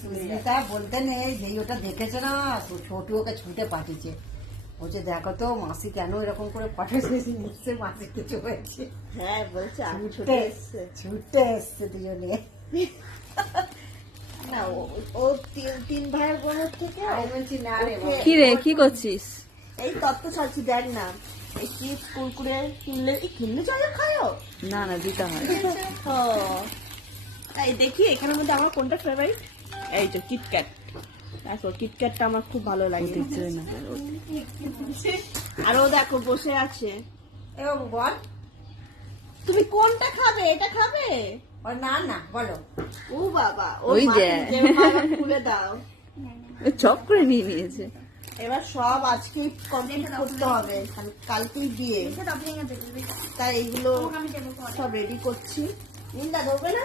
সুস্মিতা বলতে নেই, যেই ওটা দেখেছে না ছোট ওকে ছুটে পাঠিয়েছে, বলছে দেখো তো মাসি কেন এরকম করে পাঠিয়েছে, নিশ্চয়ই মাসি কিছু হয়েছে। হ্যাঁ বলছে আমি ছুটে এসছে, ছুটে এসছে দুজনে। না ও তিন ভাইয়ের বোনের থেকে আমি বলছি না রে বাবা। কি রে, কি করছিস? এই তত্ত্ব ছাড়ছি, দেখ না এই চিপস কুরকুরে কিনলে চলে খাও না না, দিতে হয়। এই দেখি এখানের মধ্যে আমার কোনটা ফেভারিট, এই তো কিটক্যাট। দেখো কিটক্যাটটা আমার খুব ভালো লাগে। দিচ্ছে না। আর ও দেখো বসে আছে। এ বাবু বল, তুমি কোনটা খাবে, এটা খাবে? ও না না বলো। ও বাবা, ওই যে। খুলে দাও। ও চপ করে নিয়ে নিয়েছে। এবার সব আজকে কমপ্লিট করতে হবে, কালকেই বিয়ে, তাই এইগুলো সব রেডি করছি। নিন্দা ধরবে না?